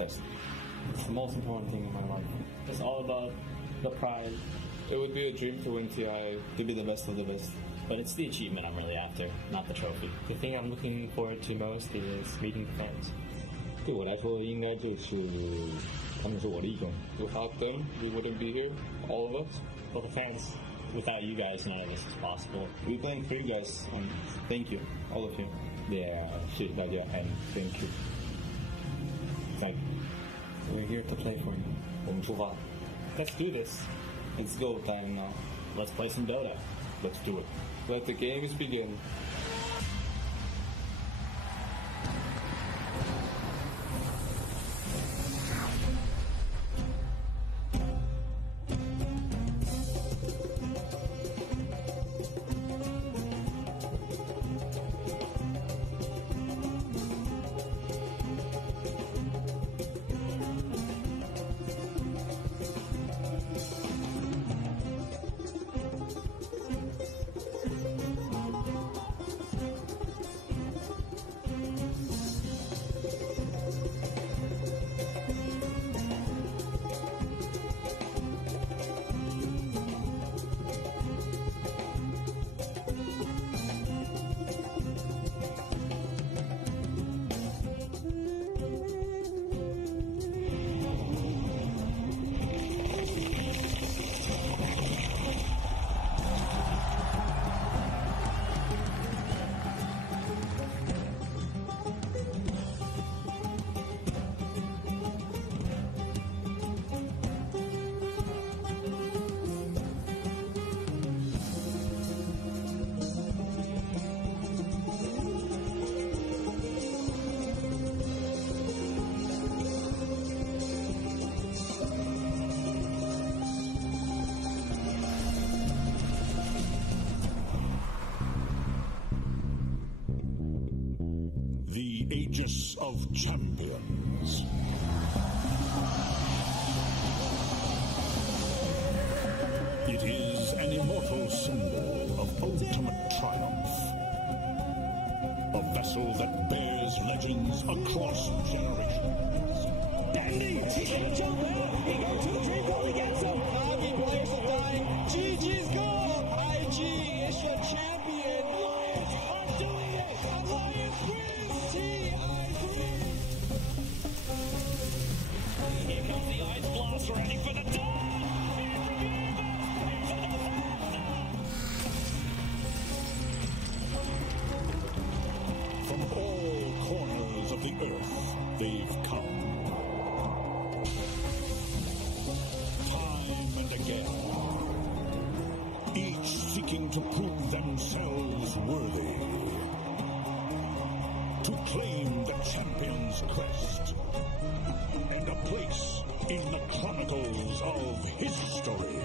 contest. It's the most important thing in my life. It's all about the pride. It would be a dream to win TI, to be the best of the best. But it's the achievement I'm really after, not the trophy. The thing I'm looking forward to most is meeting the fans. 对我来说，应该就是他们是我的义工。 Without them, we wouldn't be here, all of us. Well, the fans, without you guys, none of this is possible. We playing for you guys, and thank you, all of you. Yeah, 谢谢大家 and thank you. Thank you. We're here to play for you. 我们出发。 Let's do this. It's go time now. Let's play some Dota. Let's do it. Let the games begin. Aegis of Champions. It is an immortal symbol of ultimate triumph. A vessel that bears legends across generations. Dandy! He's gonna jump out! He goes to the dream ball, he gets him! Bobby players are dying. GG's gone! IG is your champion! Lions are doing it! Lions wins! TI3! Here comes the Ice Blast, ready for the dawn! From all corners of the earth, they've come. Time and again. Each seeking to prove themselves worthy. To claim the champion's crest. And a place in the chronicles of history.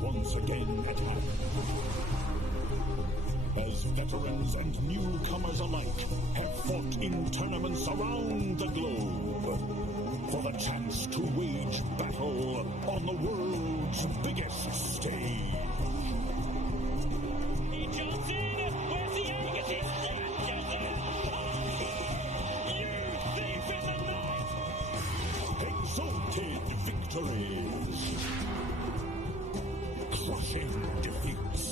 Once again at hand. As veterans and newcomers alike have fought in tournaments around the globe for the chance to wage battle on the world's biggest stage. He jumps in! Where's the Angus? He slashes it! You thief in the night! Exalted victories. Crushing defeats.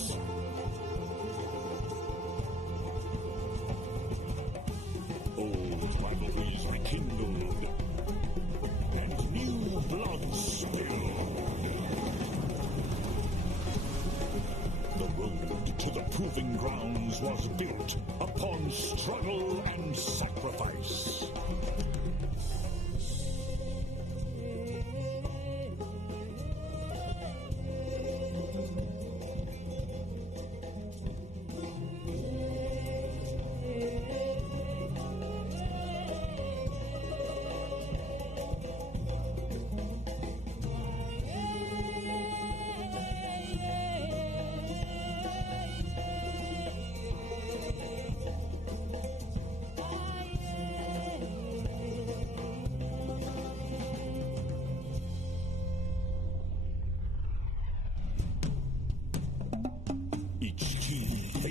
Old rivalries rekindled and new blood spilled. The road to the proving grounds was built upon struggle and sacrifice.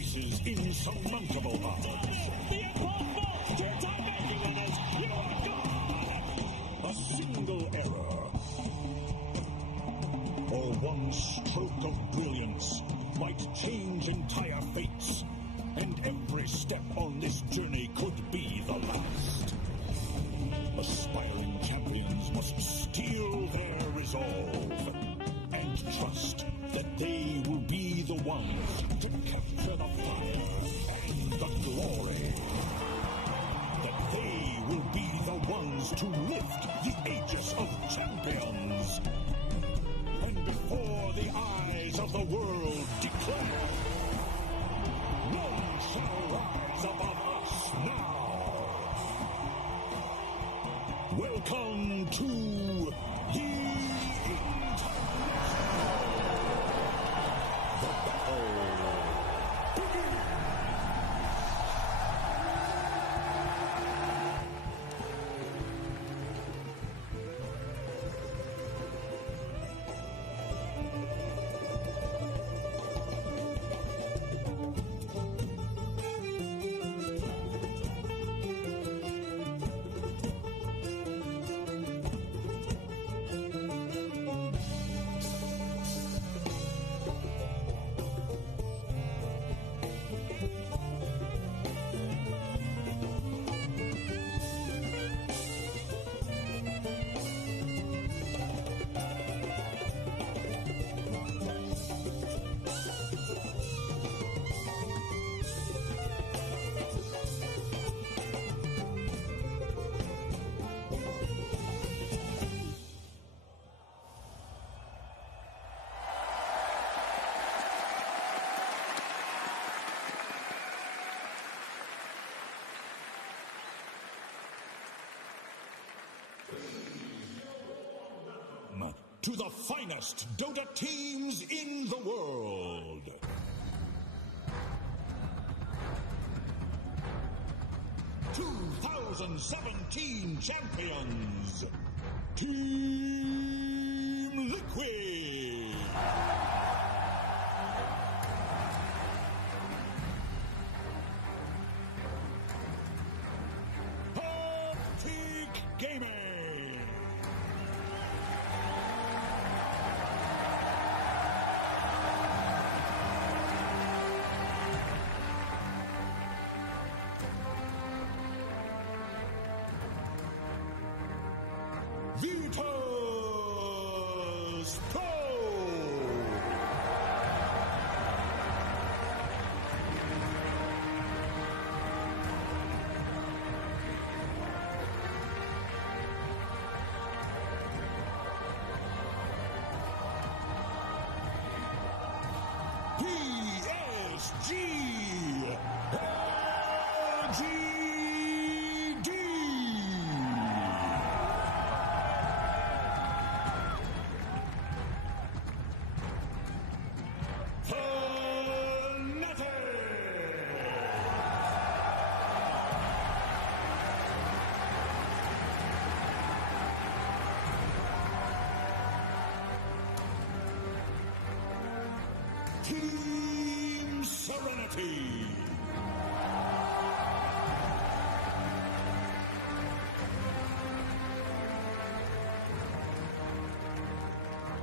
faces insurmountable odds. The impossible! Two-time making winners! You are gone! A single error or one stroke of brilliance might change entire fates, and every step on this journey could be the last. Aspiring champions must steel their resolve and trust that they will be the ones to capture the fire and the glory. That they will be the ones to lift the aegis of champions. And before the eyes of the world declare, none shall rise above us now. Welcome to the to the finest Dota teams in the world. 2017 champions, Team Liquid. Optic Gaming. Virtus Pro! PSG! LGD! Team Serenity.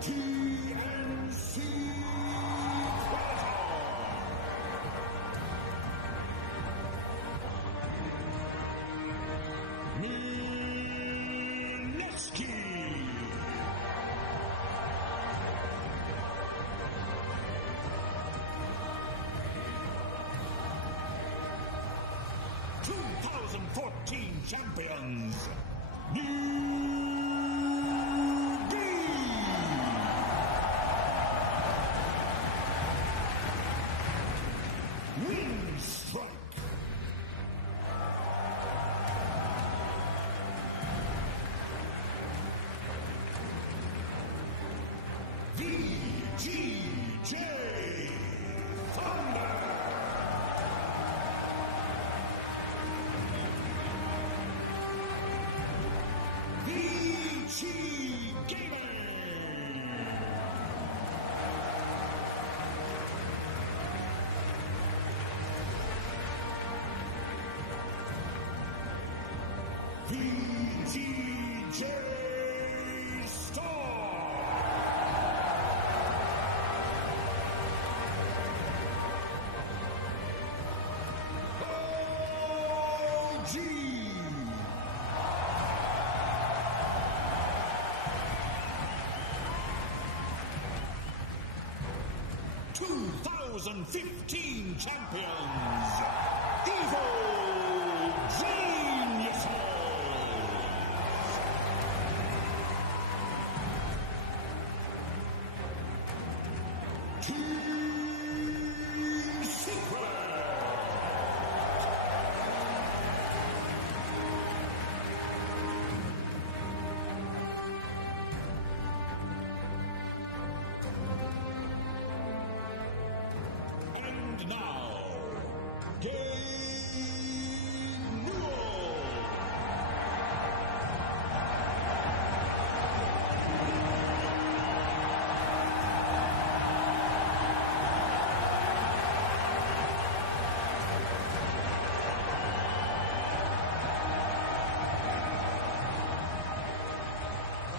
TNC Mineski. Champions, Newbie! Windstrike! VGJ Thunder! The 2015 champions, Evil Geniuses. Team Secret. And now, Game Newell.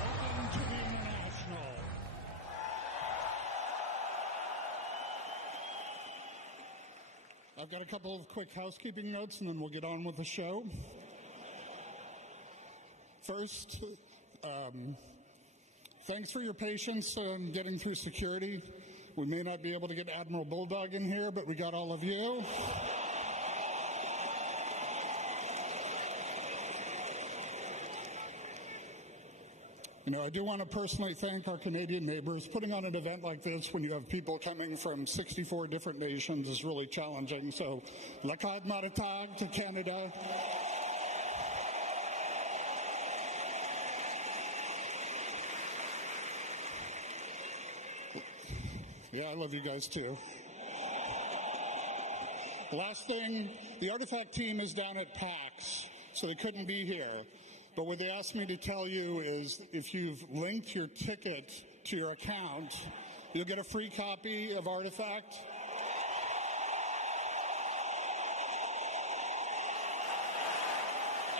Welcome to the International. I've got a couple of quick housekeeping notes and then we'll get on with the show. First, thanks for your patience getting through security. We may not be able to get Admiral Bulldog in here, but we got all of you. You know, I do want to personally thank our Canadian neighbors. Putting on an event like this when you have people coming from 64 different nations is really challenging. So, Lakad Maratag to Canada. Yeah, I love you guys too. Last thing, the Artifact team is down at PAX, so they couldn't be here. But what they asked me to tell you is if you've linked your ticket to your account, you'll get a free copy of Artifact.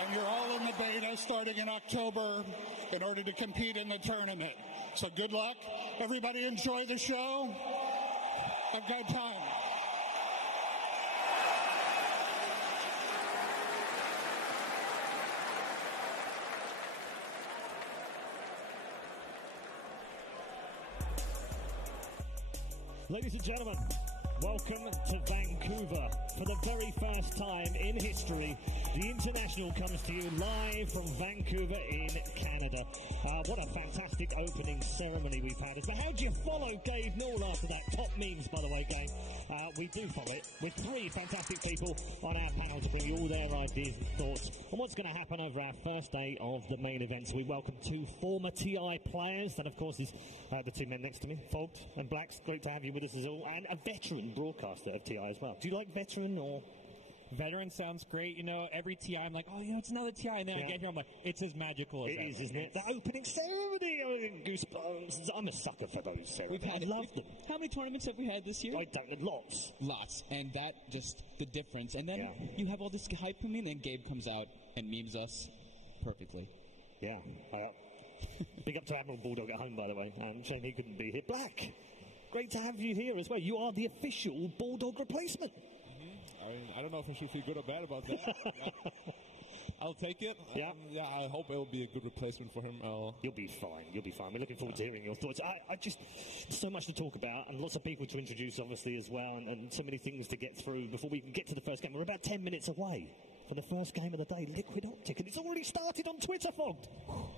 And you're all in the beta starting in October in order to compete in the tournament. So good luck. Everybody enjoy the show. Have a good time. Ladies and gentlemen, welcome to Vancouver. For the very first time in history, the International comes to you live from Vancouver in Canada. What a fantastic opening ceremony we've had. So how do you follow Dave Newell after that? Top memes, by the way, game. We do follow it with three fantastic people on our panel to bring you all their ideas and thoughts on what's going to happen over our first day of the main event. So we welcome two former TI players. That, of course, is the two men next to me, Fogged and Blacks. Great to have you with us as well. And a veteran broadcaster of TI as well. Do you like veteran or... Veteran sounds great. You know, every TI, I'm like, oh, you know, it's another TI. And then I get here, I'm like, it's as magical as It is, isn't it? The opening ceremony, goosebumps. I'm a sucker for those ceremonies. I love them. How many tournaments have we had this year? I don't know, lots. Lots. And that just the difference. And then you have all this hype coming in, and Gabe comes out and memes us perfectly. Yeah. Big up to Admiral Bulldog at home, by the way. Shame he couldn't be here. Black, great to have you here as well. You are the official Bulldog replacement. I don't know if I should feel good or bad about that. I'll take it. Yeah. I hope it'll be a good replacement for him. You'll be fine. You'll be fine. We're looking forward to hearing your thoughts. I just, so much to talk about and lots of people to introduce, obviously, as well, and so many things to get through before we can get to the first game. We're about 10 minutes away from the first game of the day, Liquid Optic, and it's already started on Twitter, Fogged.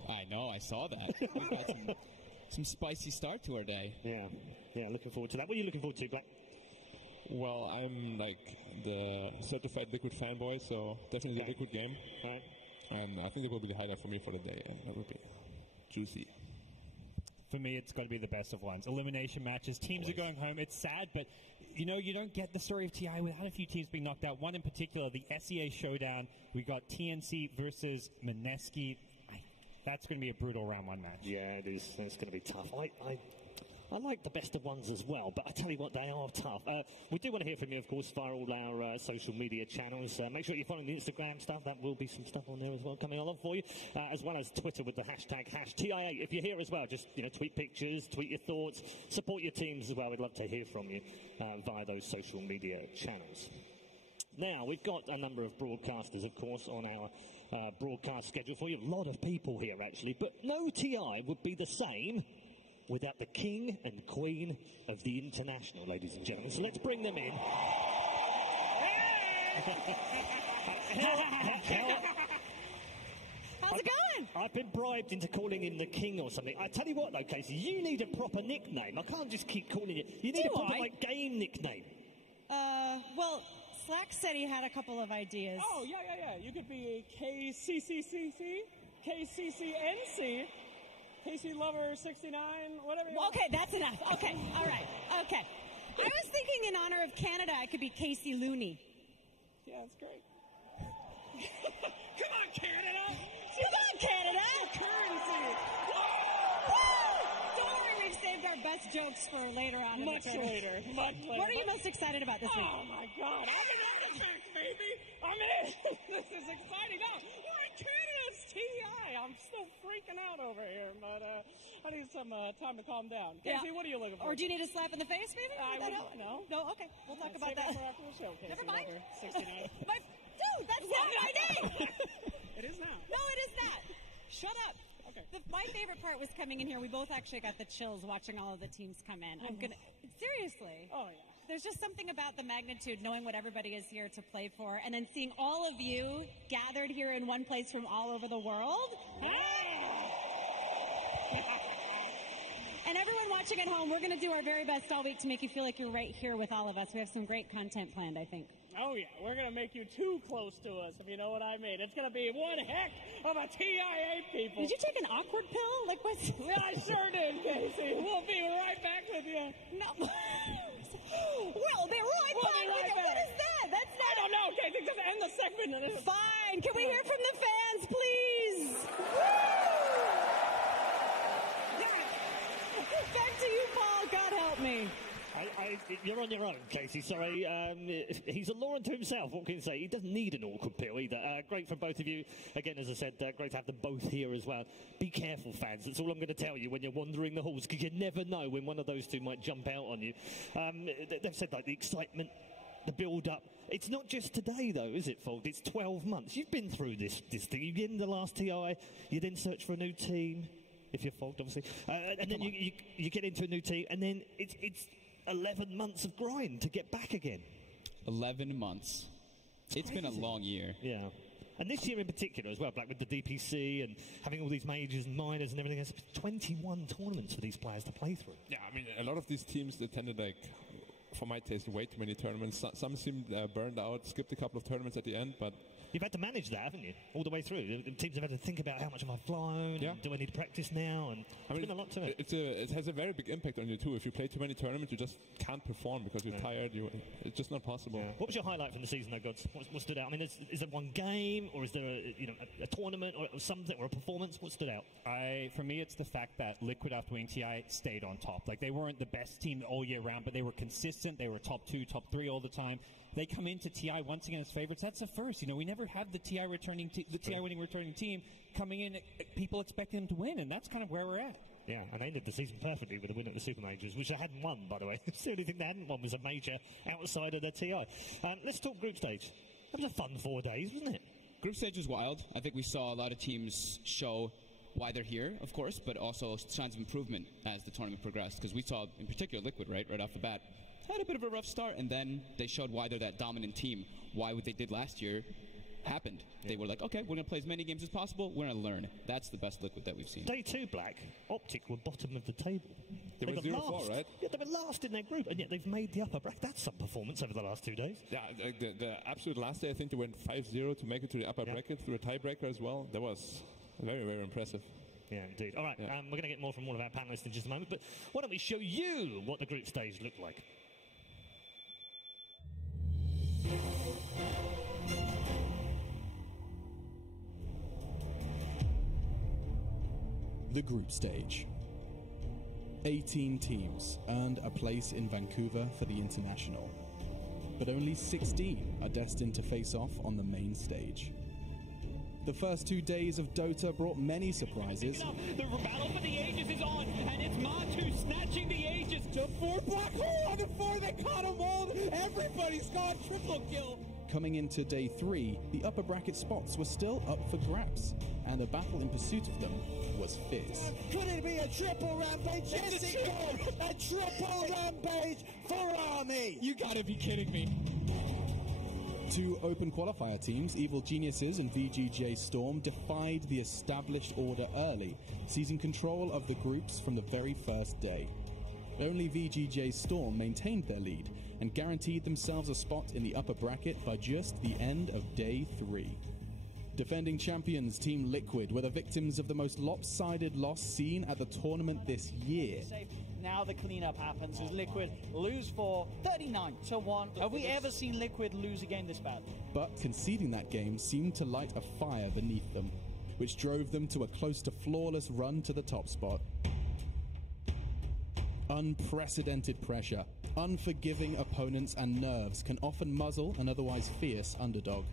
I know. I saw that. We've got some spicy start to our day. Yeah, looking forward to that. What are you looking forward to, Black? Well, I'm like the certified Liquid fanboy, so definitely the Liquid game. Right. And I think it will be the highlight for me for the day. It will be juicy. For me, it's got to be the best of ones. Elimination matches. Teams are going home. It's sad, but, you know, you don't get the story of TI without a few teams being knocked out. One in particular, the SEA Showdown. We got TNC versus Mineski. That's going to be a brutal round one match. Yeah, it is. It's going to be tough. I like the best of ones as well, but I tell you what, they are tough. We do want to hear from you, of course, via all our social media channels. Make sure you're following the Instagram stuff. That will be some stuff on there as well coming along for you, as well as Twitter with the hashtag #TIA. If you're here as well, just tweet pictures, tweet your thoughts, support your teams as well. We'd love to hear from you via those social media channels. Now, we've got a number of broadcasters, of course, on our broadcast schedule for you. A lot of people here, actually, but no TI would be the same without the king and queen of the international, ladies and gentlemen. So let's bring them in. How's it going? I've been bribed into calling him the king or something. I tell you what, though, Casey, you need a proper nickname. I can't just keep calling you. You need a proper, game nickname. Well, Slack said he had a couple of ideas. Oh, yeah. You could be KCCCC, KCCNC, Casey Lover 69, whatever you want. Okay, that's enough. Okay, all right. Okay. I was thinking in honor of Canada, I could be Casey Looney. Yeah, that's great. Come on, Canada! Come on, Canada! Currency! Don't worry, we've saved our best jokes for later on. Much later. What are you most excited about this week? Oh, my God. I'm an Artifact, baby! I'm in! This is exciting. No, we're in Canada's TI. I'm still freaking out over here, but I need some time to calm down. Casey, what are you looking for? Or do you need a slap in the face, maybe? No. No, okay. We'll talk about that. that. For after the show, Casey. Never mind. Lover 69. Dude, that's not my name! It is not. No, it is not. Shut up. Okay. My favorite part was coming in here. We both actually got the chills watching all of the teams come in. Seriously. Oh, yeah. There's just something about the magnitude, knowing what everybody is here to play for, and then seeing all of you gathered here in one place from all over the world. And everyone watching at home, we're going to do our very best all week to make you feel like you're right here with all of us. We have some great content planned, I think. Oh, yeah. We're going to make you too close to us, if you know what I mean. It's going to be one heck of a TIA, people. Did you take an awkward pill? Like, what's... Yeah, I sure did, Casey. We'll be right back with you. No. We'll be right back with you. What is that? That's not... I don't know, Casey. Just end the segment. Fine. Can we hear from the fans, please? Back to you, Paul. God help me. You're on your own, Casey. Sorry. He's a law unto himself. What can you say? He doesn't need an awkward pill either. Great from both of you. Again, as I said, great to have them both here as well. Be careful, fans. That's all I'm going to tell you when you're wandering the halls, because you never know when one of those two might jump out on you. They've said, like, the excitement, the build-up. It's not just today, though, is it, Fold? It's 12 months. You've been through this thing. You get in the last TI. You then search for a new team, if you're Fold, obviously. And then you get into a new team, and then it's 11 months of grind to get back again. 11 months. It's been a long year. Yeah. And this year in particular as well, like with the DPC and having all these majors and minors and everything else, 21 tournaments for these players to play through. Yeah, I mean, a lot of these teams attended, like, for my taste, way too many tournaments. Some seemed burned out, skipped a couple of tournaments at the end, but... You've had to manage that, haven't you? All the way through. The teams have had to think about how much have I flown, yeah. Do I need to practice now, and there's been a lot to it. It has a very big impact on you too. If you play too many tournaments, you just can't perform because you're tired. It's just not possible. Yeah. What was your highlight from the season, though, Gods? What stood out? I mean, is there one game, or is there a tournament, or something, or a performance? What stood out? For me, it's the fact that Liquid after winning TI stayed on top. Like, they weren't the best team all year round, but they were consistent. They were top 2, top 3 all the time. They come into TI once again as favorites. That's a first. We never had the TI winning returning team coming in. People expect them to win, and that's kind of where we're at. Yeah, and they ended the season perfectly with a win at the Super Majors, which they hadn't won, by the way. The only thing they hadn't won was a major outside of their TI. Let's talk group stage. That was a fun 4 days, wasn't it? Group stage was wild. I think we saw a lot of teams show why they're here, of course, but also signs of improvement as the tournament progressed, because we saw, in particular, Liquid, right off the bat, had a bit of a rough start, and then they showed why they're that dominant team. Why what they did last year happened. Yeah. They were like, okay, we're going to play as many games as possible. We're going to learn. That's the best Liquid that we've seen. Day 2, Black, Optic were bottom of the table. They were 0-4, right? Yeah, they were last in their group, and yet they've made the upper bracket. That's some performance over the last 2 days. Yeah, the absolute last day, I think they went 5-0 to make it to the upper bracket through a tiebreaker as well. That was very, very impressive. Yeah, indeed. All right, we're going to get more from all of our panelists in just a moment, but why don't we show you what the group stage looked like? The group stage. 18 teams earned a place in Vancouver for the International, but only 16 are destined to face off on the main stage. The first 2 days of Dota brought many surprises. The battle for the Aegis is on, and it's Matu snatching the Aegis to 4 black hole on the 4. They caught him all. Everybody's got triple kill. Coming into day 3, the upper bracket spots were still up for grabs, and the battle in pursuit of them was fierce. Could it be a triple rampage? Yes, it could. A triple rampage for Army. You gotta be kidding me. 2 open qualifier teams, Evil Geniuses and VGJ Storm, defied the established order early, seizing control of the groups from the very first day. Only VGJ Storm maintained their lead and guaranteed themselves a spot in the upper bracket by just the end of day 3. Defending champions Team Liquid were the victims of the most lopsided loss seen at the tournament this year. Now the cleanup happens as Liquid lose for 39-1. Have we ever seen Liquid lose a game this bad? But conceding that game seemed to light a fire beneath them, which drove them to a close to flawless run to the top spot. Unprecedented pressure, unforgiving opponents and nerves can often muzzle an otherwise fierce underdog.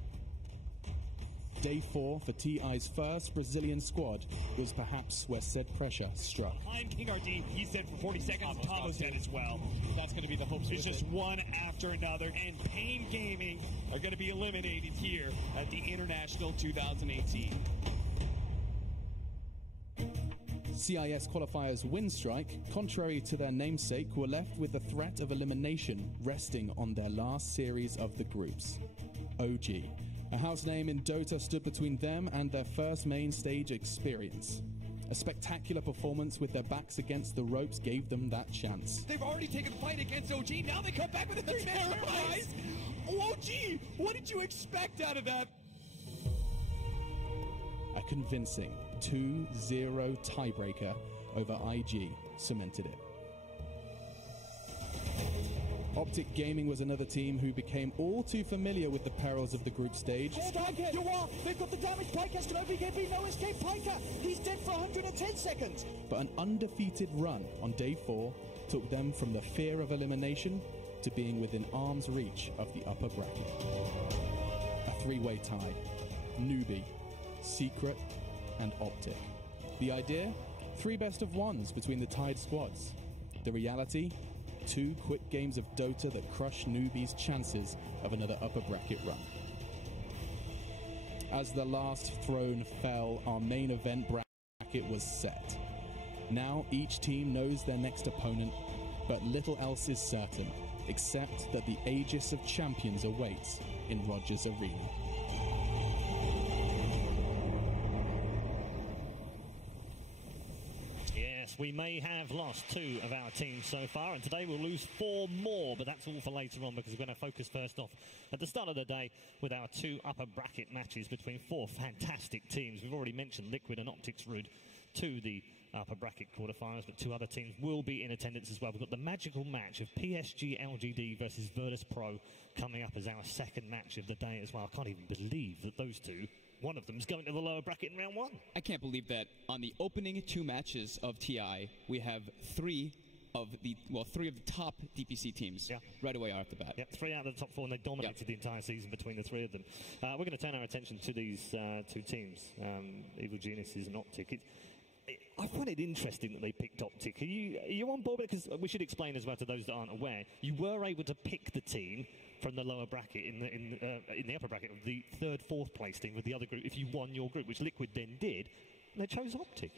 Day 4 for TI's first Brazilian squad was perhaps where said pressure struck. Behind King RD, he's dead for 40 seconds. Tamo's dead as well. That's going to be the hopes. It's just one after another, and Pain Gaming are going to be eliminated here at the International 2018. CIS qualifiers Winstrike, contrary to their namesake, were left with the threat of elimination resting on their last series of the groups. OG, a house name in Dota, stood between them and their first main stage experience. A spectacular performance with their backs against the ropes gave them that chance. They've already taken the fight against OG, now they come back with a 3-man surprise! OG, what did you expect out of that? A convincing 2-0 tiebreaker over IG cemented it. Optic Gaming was another team who became all too familiar with the perils of the group stage. Stagger, you are! They've got the damage. Piker's going to be no escape. Piker, he's dead for 110 seconds. But an undefeated run on day 4 took them from the fear of elimination to being within arm's reach of the upper bracket. A 3-way tie. Newbie, Secret, and Optic. The idea? 3 best-of-1s between the tied squads. The reality? 2 quick games of Dota that crushed Newbie's chances of another upper bracket run. As the last throne fell, our main event bracket was set. Now each team knows their next opponent, but little else is certain, except that the Aegis of Champions awaits in Rogers Arena. We may have lost 2 of our teams so far, and today we'll lose 4 more, but that's all for later on because we're going to focus first off at the start of the day with our 2 upper bracket matches between 4 fantastic teams. We've already mentioned Liquid and Optic's route to the upper bracket quarterfinals, but 2 other teams will be in attendance as well. We've got the magical match of PSG LGD versus Virtus Pro coming up as our second match of the day as well. I can't even believe that those 2, one of them is going to the lower bracket in round 1. I can't believe that on the opening 2 matches of TI, we have 3 of the top DPC teams right away off the bat. Yep, 3 out of the top 4, and they dominated the entire season between the 3 of them. We're going to turn our attention to these 2 teams, Evil Geniuses and Optic. I find it interesting that they picked Optic. Are you on board? Because we should explain as well to those that aren't aware, you were able to pick the team from the lower bracket in the upper bracket of the 3rd, 4th place team with the other group if you won your group, which Liquid then did. And they chose Optic.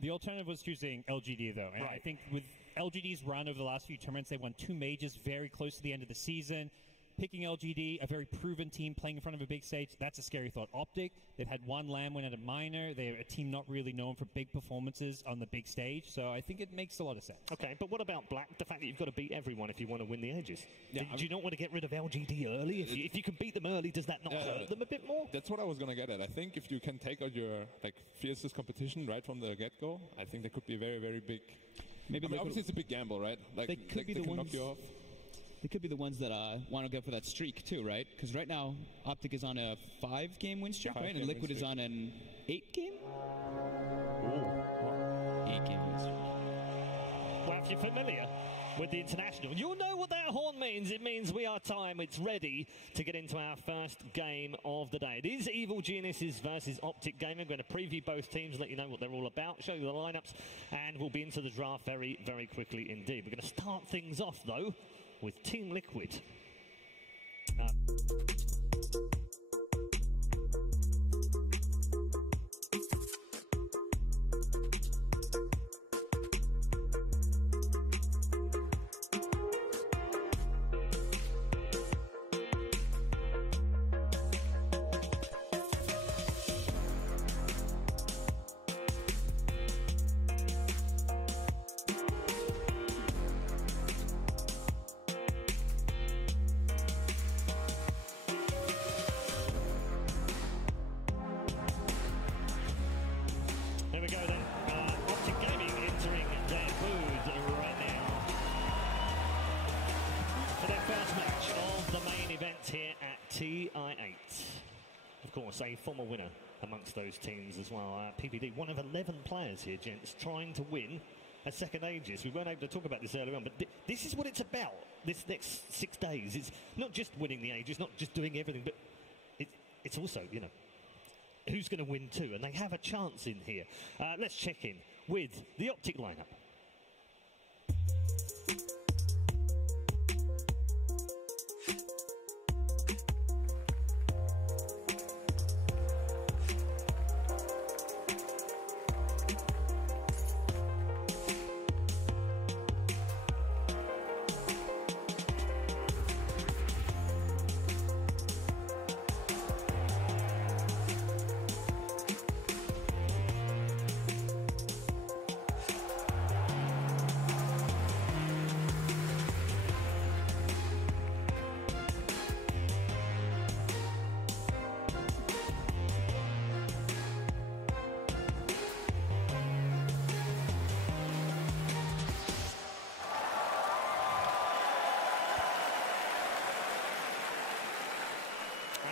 The alternative was choosing LGD, though. And I think with LGD's run over the last few tournaments, they won 2 majors very close to the end of the season. Picking LGD, a very proven team playing in front of a big stage, that's a scary thought. Optic, they've had 1 LAN win at a minor. They're a team not really known for big performances on the big stage, so I think it makes a lot of sense. Okay, but what about Black? The fact that you've got to beat everyone if you want to win the Aegis. Yeah, do you not want to get rid of LGD early? If you can beat them early, does that not hurt them a bit more? That's what I was going to get at. I think if you can take out your fiercest competition right from the get-go, I think that could be a very, very big... Maybe obviously it's a big gamble, right? They could be the ones... knock you off. They could be the ones that want to go for that streak too, right? Because right now, Optic is on a 5-game win streak, right? And Liquid is on an 8-game? 8-game win streak. if you're familiar with the international, you'll know what that horn means. It means we are time. It's ready to get into our first game of the day. It is Evil Geniuses versus Optic Gaming. We're going to preview both teams, let you know what they're all about, show you the lineups, and we'll be into the draft very, very quickly indeed. We're going to start things off, though, with Team Liquid. A former winner amongst those teams as well. PPD, one of 11 players here, gents, trying to win a second Aegis. We weren't able to talk about this earlier on, but this is what it's about, this next 6 days. It's not just winning the Aegis, not just doing everything, but it's also, you know, who's going to win too, and they have a chance in here. Let's check in with the Optic lineup.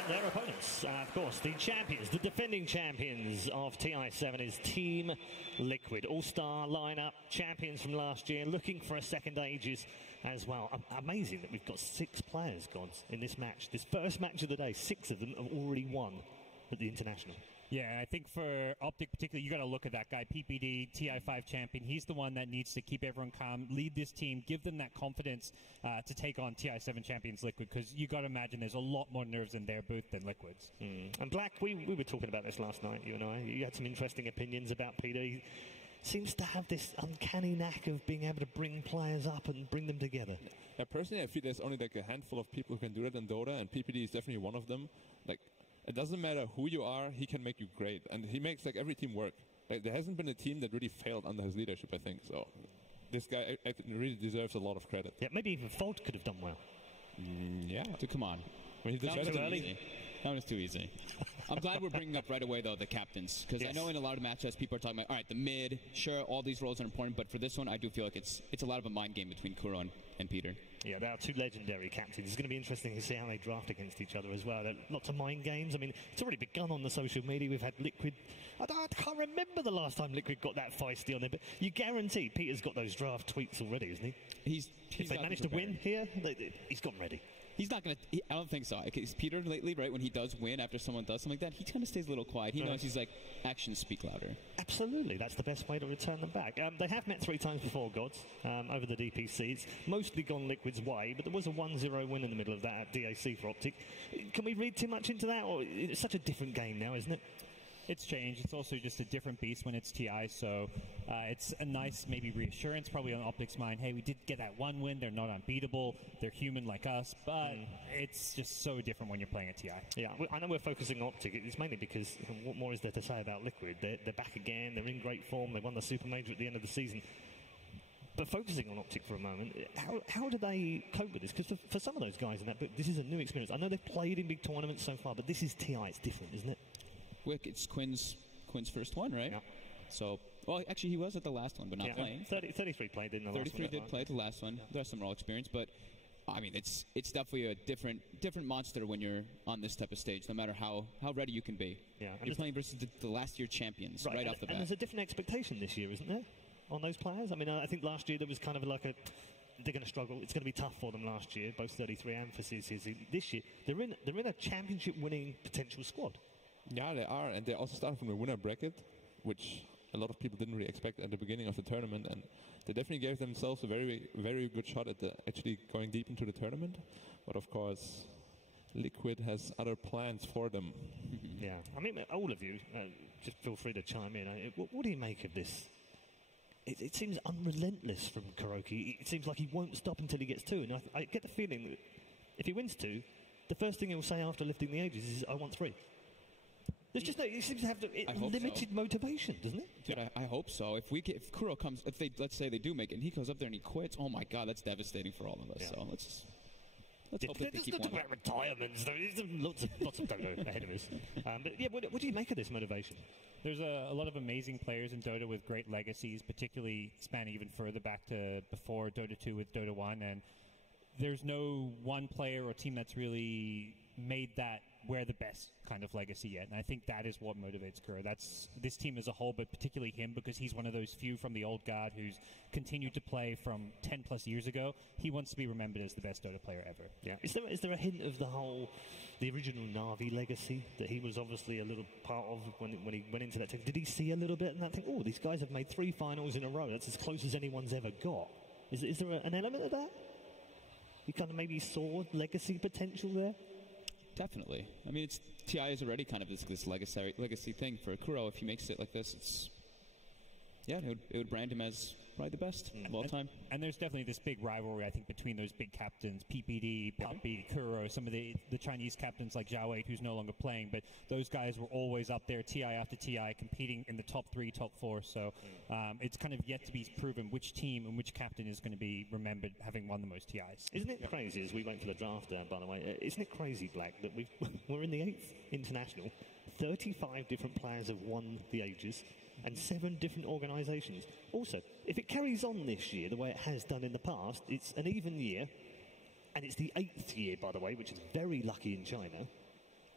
Their opponents, of course, the champions, the defending champions of TI7 is Team Liquid. All-star lineup, champions from last year, looking for a second Aegis as well. Amazing that we've got 6 players, gods, in this match. This first match of the day, 6 of them have already won at the International. Yeah, I think for Optic particularly, you got to look at that guy, PPD, TI5 champion. He's the one that needs to keep everyone calm, lead this team, give them that confidence to take on TI7 champions Liquid, because you got to imagine there's a lot more nerves in their booth than Liquid's. And Black, we were talking about this last night, you and I. You had some interesting opinions about PD. Seems to have this uncanny knack of being able to bring players up and bring them together. Yeah, personally, I feel there's only like a handful of people who can do that in Dota, and PPD is definitely one of them. Like, it doesn't matter who you are, he can make you great. And he makes like every team work. Like, there hasn't been a team that really failed under his leadership, I think. So this guy really deserves a lot of credit. Yeah, maybe even Fault could have done well. Yeah. So come on. I mean, that was too easy. That was too easy. I'm glad we're bringing up right away, though, the captains. Because I know in a lot of matchups, people are talking about, all right, the mid, sure, all these roles are important. But for this one, I do feel like it's a lot of a mind game between Kuro and Peter. Yeah, they are 2 legendary captains. It's going to be interesting to see how they draft against each other as well. There are lots of mind games. I mean, it's already begun on the social media. We've had Liquid. I can't remember the last time Liquid got that feisty on there, but you guarantee Peter's got those draft tweets already, isn't he? If they manage to win here, he's gotten ready. He's not going to... I don't think so. Because Peter lately, right, when he does win after someone does something like that, he kind of stays a little quiet. He knows he's like, actions speak louder. Absolutely. That's the best way to return them back. They have met 3 times before, gods, over the DPC. It's mostly gone Liquid's way, but there was a 1-0 win in the middle of that at DAC for Optic. Can we read too much into that? Or it's such a different game now, isn't it? It's changed. It's also just a different beast when it's TI, so it's a nice maybe reassurance probably on Optic's mind. Hey, we did get that 1 win. They're not unbeatable. They're human like us, but it's just so different when you're playing at TI. Yeah, I know we're focusing on Optic. It's mainly because what more is there to say about Liquid? They're back again. They're in great form. They won the Super Major at the end of the season. But focusing on Optic for a moment, how do they cope with this? Because for some of those guys in that book, this is a new experience. I know they've played in big tournaments so far, but this is TI. It's different, isn't it? Wick, it's Quinn's first one, right? Yeah. So, well, actually, he was at the last one, but not playing. 33 played in the last one. 33 did play the last one. There's some role experience, but I mean, it's definitely a different monster when you're on this type of stage, no matter how ready you can be. Yeah, you're playing versus the last year champions right off the bat. And there's a different expectation this year, isn't there? on those players? I mean, I think last year there was kind of like they're going to struggle. It's going to be tough for them last year, both 33 and for CCC. This year, they're in a championship-winning potential squad. Yeah, they are, and they also started from the winner bracket, which a lot of people didn't really expect at the beginning of the tournament, and they definitely gave themselves a very, very good shot at actually going deep into the tournament. But of course, Liquid has other plans for them. Yeah, I mean, all of you, just feel free to chime in. What do you make of this? It seems unrelentless from Kuroki. It seems like he won't stop until he gets 2. And I get the feeling that if he wins 2, the first thing he'll say after lifting the ages is, I want 3. There's just he seems to have limited motivation, doesn't it? Dude, I hope so. If Kuro comes, let's say they do make it, and he goes up there and he quits, oh my God, that's devastating for all of us. Yeah. So let's hope that they keep talk about retirements. There's lots of Dota ahead of us. But yeah, what do you make of this motivation? There's a lot of amazing players in Dota with great legacies, particularly spanning even further back to before Dota 2 with Dota 1. And there's no one player or team that's really made that wear the best kind of legacy yet. And I think that is what motivates Kuro. That's this team as a whole, but particularly him, because he's one of those few from the old guard who's continued to play from 10 plus years ago. He wants to be remembered as the best Dota player ever. Yeah. Is there a hint of the original Na'Vi legacy that he was obviously a little part of when he went into that team? Did he see a little bit and think, oh, these guys have made 3 finals in a row. That's as close as anyone's ever got. Is there an element of that? You kind of maybe saw legacy potential there? Definitely. I mean, TI is already kind of this legacy thing for Kuro. If he makes it like this, it would brand him as probably the best of all time. And there's definitely this big rivalry, I think, between those big captains, PPD, Puppy, Kuro, some of the Chinese captains like Zhao Wei, who's no longer playing, but those guys were always up there, TI after TI, competing in the top 3, top 4. So it's kind of yet to be proven which team and which captain is going to be remembered having won the most TIs. Isn't it crazy, as we went for the draft there, by the way, isn't it crazy, Black, that we're in the 8th international, 35 different players have won the ages, and 7 different organisations. Also, if it carries on this year the way it has done in the past, it's an even year, and it's the 8th year, by the way, which is very lucky in China.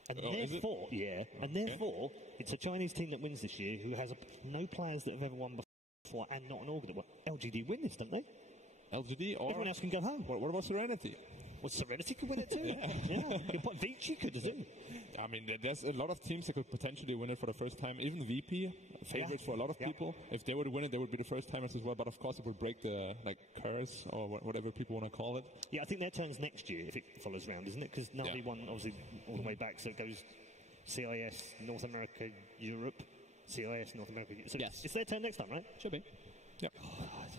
And therefore, it's a Chinese team that wins this year who has no players that have ever won before and not an organ. Well, LGD win this, don't they? LGD or everyone else can go home. What about Serenity? Well, Serenity could win it too. Good point. Vici could too. I mean, there's a lot of teams that could potentially win it for the first time. Even VP, favorites for a lot of people. If they were to win it, they would be the first timers as well. But of course, it would break the curse or whatever people want to call it. Yeah, I think their turn's next year if it follows round, isn't it? Because Na'Vi won obviously all the way back, so it goes CIS, North America, Europe, CIS, North America. So yes, it's their turn next time, right? Should be. Yeah.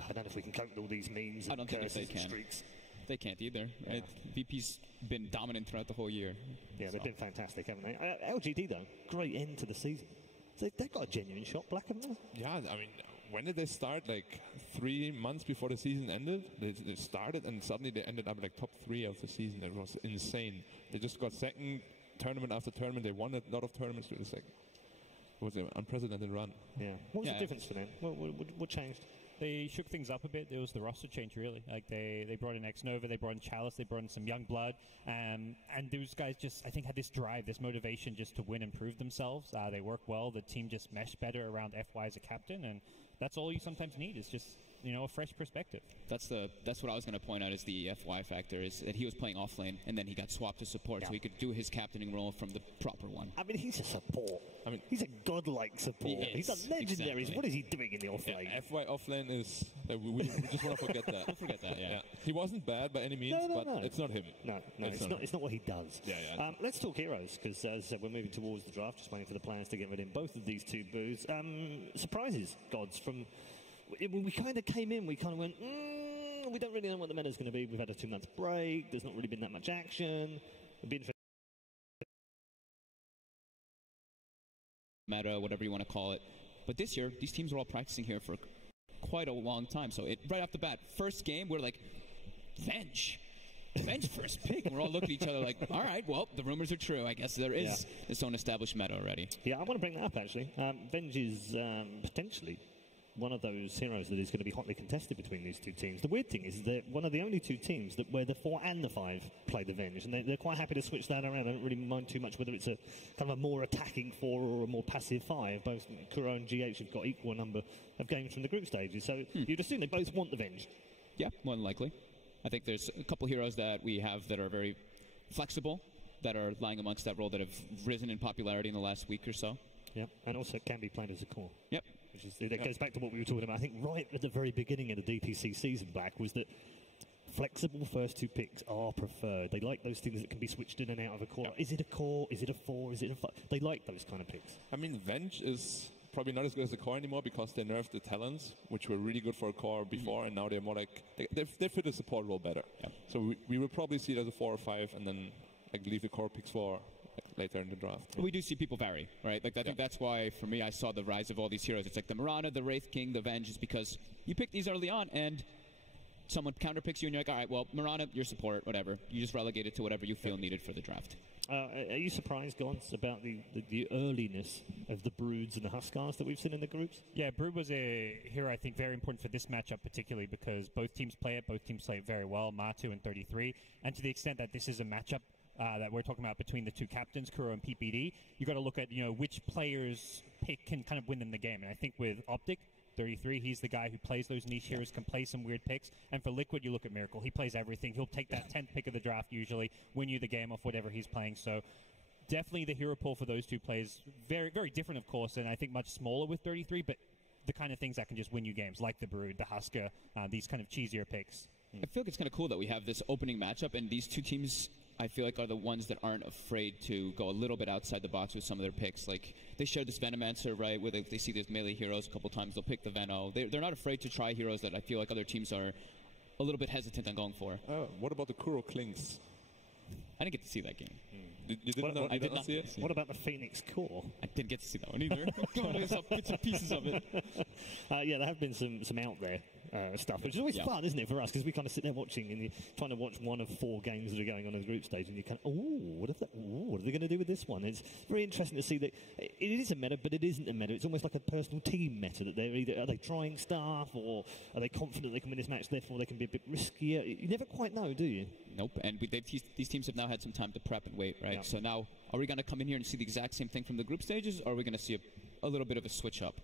I don't know if we can cope with all these memes. I don't think they can. Streaks. They can't either. Yeah. VP's been dominant throughout the whole year. Yeah, they've been fantastic, haven't they? LGD, though, great end to the season. They've got a genuine shot, Black, haven't they? Yeah, I mean, when did they start? Like 3 months before the season ended? They started, and suddenly they ended up like top 3 of the season. It was insane. They just got second tournament after tournament. They won a lot of tournaments with the second. It was an unprecedented run. Yeah. What was the difference for them? What changed? They shook things up a bit. It was the roster change, really. Like they brought in X-Nova, they brought in Chalice, they brought in some young blood, and those guys just, I think, had this drive, this motivation just to win and prove themselves. They work well. The team just meshed better around FY as a captain, and that's all you sometimes need is just a fresh perspective. That's what I was going to point out is the FY factor, is that he was playing off lane and then he got swapped to support, so he could do his captaining role from the proper one. I mean, he's a support. I mean, he's a godlike support. He's a legendary. Exactly. What is he doing in the off lane? FY off lane is we just want to forget that. Don't forget that. Yeah. He wasn't bad by any means, but it's not him. No, it's not what he does. Yeah. Let's talk heroes, because as I said, we're moving towards the draft, just waiting for the plans to get rid of both of these 2 booths. Surprises, gods, from. When we kind of came in, we kind of went, we don't really know what the meta's going to be. We've had a 2-month break. There's not really been that much action. It'd be interesting. Meta, whatever you want to call it. But this year, these teams are all practicing here for quite a long time. So right off the bat, first game, we're like, Venge first pick. And we're all looking at each other like, all right, well, the rumors are true. I guess there is its own established meta already. Yeah, I want to bring that up, actually. Venge is potentially one of those heroes that is going to be hotly contested between these two teams. The weird thing is they're one of the only two teams where the 4 and the 5 play the Venge, and they're quite happy to switch that around. They don't really mind too much whether it's a kind of a more attacking 4 or a more passive 5. Both Kuro and GH have got equal number of games from the group stages, so you'd assume they both want the Venge. Yeah, more than likely. I think there's a couple heroes that we have that are very flexible, that are lying amongst that role, that have risen in popularity in the last week or so. Yeah, and also it can be played as a core. Yep. It goes back to what we were talking about, I think, right at the very beginning of the DPC season back, was that flexible first 2 picks are preferred. They like those things that can be switched in and out of a core. Yeah. Is it a core? Is it a 4? Is it a 5? They like those kind of picks. I mean, Venge is probably not as good as the core anymore because they nerfed the talents, which were really good for a core before, and now they're more like, they fit the support role better. Yeah. So we will probably see it as a 4 or 5, and then leave the core picks for later in the draft. We do see people vary, right? Like I think that's why, for me, I saw the rise of all these heroes. It's like the Mirana, the Wraith King, the Venge, is because you pick these early on, and someone counterpicks you, and you're like, all right, well, Mirana, your support, whatever. You just relegate it to whatever you feel needed for the draft. Are you surprised, Gons, about the earliness of the Broods and the Huskars that we've seen in the groups? Yeah, Brood was a hero, I think, very important for this matchup particularly because both teams play it very well, Matu and 33, and to the extent that this is a matchup that we're talking about between the two captains, Kuro and PPD, you got to look at which players pick can kind of win them the game. And I think with Optic 33, he's the guy who plays those niche heroes, can play some weird picks. And for Liquid, you look at Miracle. He plays everything. He'll take that 10th pick of the draft usually, win you the game off whatever he's playing. So definitely the hero pool for those two plays very, very different, of course, and I think much smaller with 33, but the kind of things that can just win you games, like the Brood, the Husker, these kind of cheesier picks. I feel like it's kind of cool that we have this opening matchup, and these two teams, I feel like, are the ones that aren't afraid to go a little bit outside the box with some of their picks. Like, they showed this Venomancer, right, where they see these melee heroes a couple times, they'll pick the Veno. They're not afraid to try heroes that I feel like other teams are a little bit hesitant on going for. What about the Kuro Klings? I didn't get to see that game. You didn't know, I did not see it? What about the Phoenix Core? I didn't get to see that one either. I saw bits and pieces of it. Yeah, there have been some out there stuff, which is always fun, isn't it, for us? Because we kind of sit there watching, and you're trying to watch one of 4 games that are going on in the group stage, and you kind of, what are they going to do with this one? It's very interesting to see that it is a meta, but it isn't a meta. It's almost like a personal team meta, that they're either, are they trying stuff, or are they confident they can win this match, therefore they can be a bit riskier? You never quite know, do you? Nope, and these teams have now had some time to prep and wait, right? Yeah. So now, are we going to come in here and see the exact same thing from the group stages, or are we going to see a little bit of a switch up?